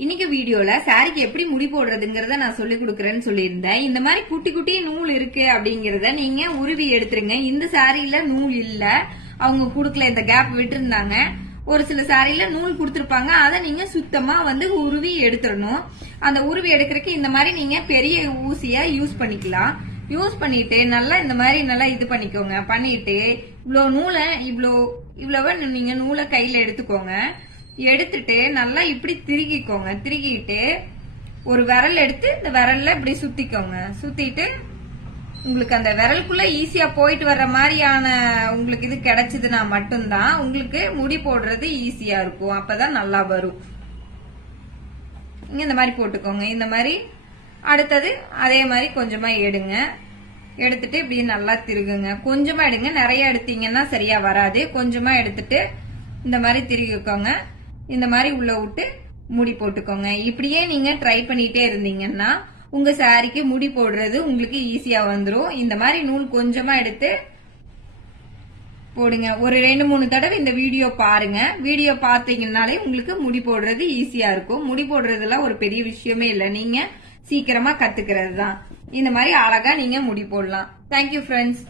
இன்னைக்கு வீடியோல சாரிக்கு எப்படி முடி போடுறதுங்கறத நான் சொல்லி கொடுக்கறேன்னு சொல்லியிருந்தேன். இந்த மாதிரி குட்டி குட்டி நூல் இருக்கு அப்படிங்கறத நீங்க உருவி எடுத்துருங்க. இந்த சாரியில நூல் இல்ல, அவங்க குடுக்கல, இந்த கேப் விட்டு இருந்தாங்க. ஒரு சில சாரியில நூல் கொடுத்திருப்பாங்க, அதை நீங்க சுத்தமா உருவி எடுத்துடணும். அந்த உருவி எடுக்கிறதுக்கு இந்த மாதிரி நீங்க பெரிய ஊசிய யூஸ் பண்ணிக்கலாம். யூஸ் பண்ணிட்டு நல்லா இந்த மாதிரி நல்லா இது பண்ணிக்கோங்க. பண்ணிட்டு இவ்வளவு நூலை இவ்வளவு நீங்க நூலை கையில எடுத்துக்கோங்க. எடுத்துட்டு நல்லா இப்படி திருகிக்கோங்க. திருகிட்டு ஒரு விரல் எடுத்து இந்த விரல்ல இப்படி சுத்திக்கோங்க. சுத்திட்டு உங்களுக்கு அந்த விரலுக்குள்ள ஈஸியா போயிட்டு வர்ற மாதிரியான உங்களுக்கு இது கிடைச்சதுன்னா மட்டும்தான் உங்களுக்கு முடி போடுறது ஈஸியா இருக்கும். அப்பதான் நல்லா வரும். இந்த மாதிரி போட்டுக்கோங்க. இந்த மாதிரி அடுத்தது அதே மாதிரி கொஞ்சமா எடுங்க. எடுத்துட்டு இப்படி நல்லா திருகுங்க. கொஞ்சமா எடுங்க, நிறைய எடுத்தீங்கன்னா சரியா வராது. கொஞ்சமா எடுத்துட்டு இந்த மாதிரி திருகிக்கோங்க. இந்த மாதிரி உள்ள விட்டு முடி போட்டுக்கோங்க. இப்படியே நீங்க ட்ரை பண்ணிட்டே இருந்தீங்கன்னா உங்க சாரிக்கு முடி போடுறது உங்களுக்கு ஈஸியா வந்துரும். இந்த மாதிரி நூல் கொஞ்சமா எடுத்து போடுங்க. ஒரு 2-3 தடவை இந்த வீடியோ பாருங்க. வீடியோ பார்த்தீங்கன்னாலே உங்களுக்கு முடி போடுறது ஈஸியா இருக்கும். முடி போடுறதுலாம் ஒரு பெரிய விஷயமே இல்ல, நீங்க சீக்கிரமா கத்துக்கிறது தான். இந்த மாதிரி அழகா நீங்க முடி போடலாம். Thank you friends.